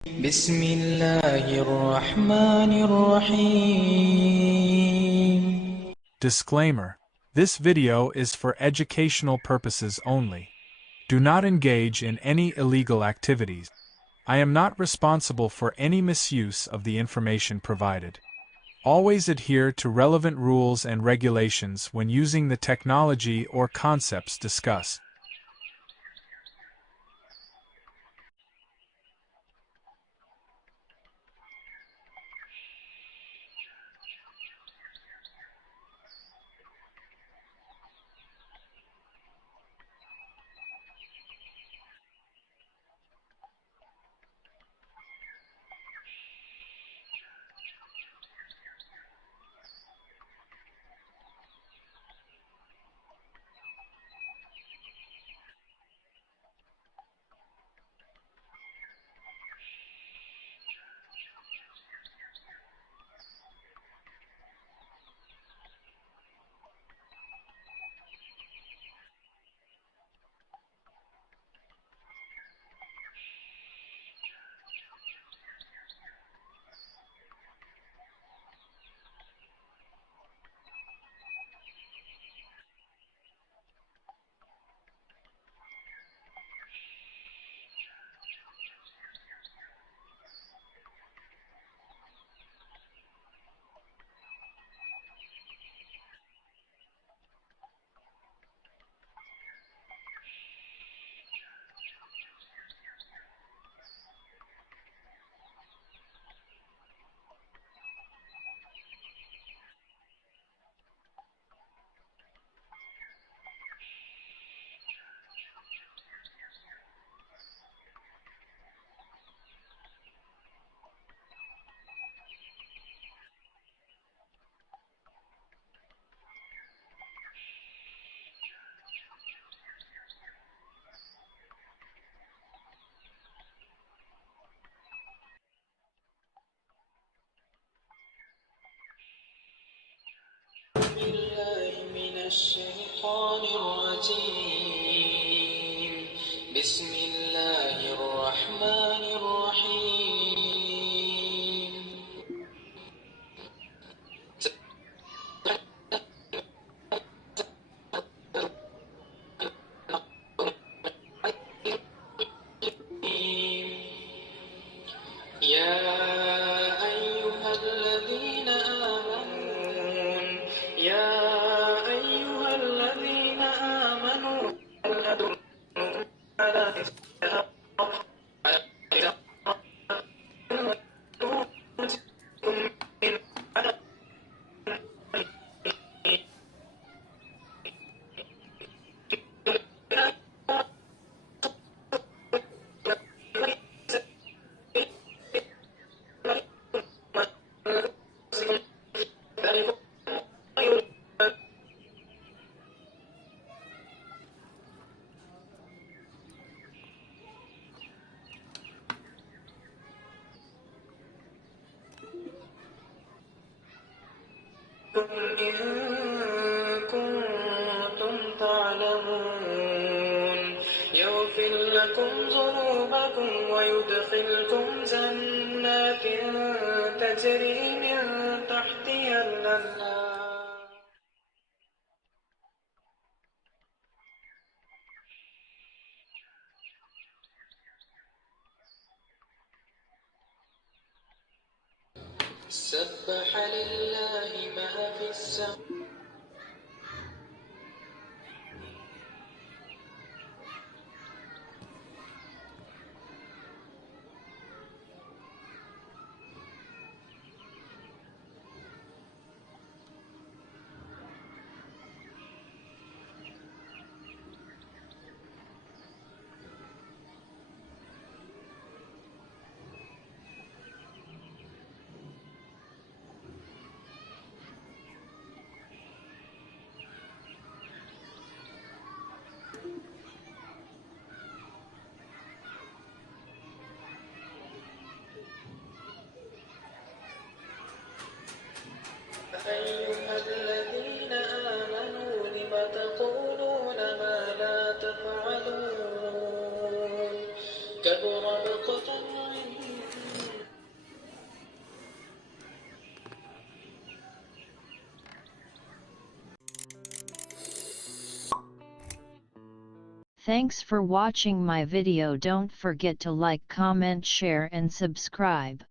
بسم الله الرحمن الرحيم. Disclaimer: this video is for educational purposes only. Do not engage in any illegal activities. I am not responsible for any misuse of the information provided. Always adhere to relevant rules and regulations when using the technology or concepts discussed. من الشيطان الرجيم. بسم الله الرحمن الرحيم. يا أيها الذين آمنوا هل أدلكم على إن كنتم تعلمون يغفر لكم ذنوبكم ويدخلكم جنات تجري من تحتها الأنهار. سبح لله ما في السماوات. Thanks for watching my video. Don't forget to like, comment, share and subscribe.